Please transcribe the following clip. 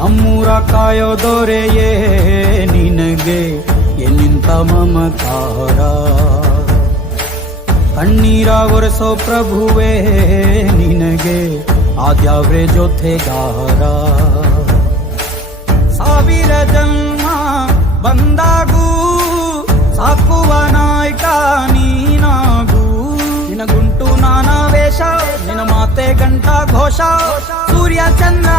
ನಮ್ಮೂರ ಕಾಯೋ ದೊರೆಯೇ ನಿನಗೆ ಎನ್ನಿಂತ ಮಮಕಾರ. ಕಣ್ಣೀರ ಒರೆಸೋ ಪ್ರಭುವೇ ನಿನಗೆ ಆದ್ಯಾವ್ರೆ ಜೊತೆಗಾರ. ಸಾವಿರ ಜನ್ಮ ಬಂದಾಗೂ ಸಾಕುವ ನಾಯಕ ನೀನಾಗೂ. ನಿನಗುಂಟು ನಾನಾ ವೇಷ, ನಿನ್ನ ಮಾತೆ ಗಂಟ ಘೋಷ. ಸೂರ್ಯ ಚಂದ್ರ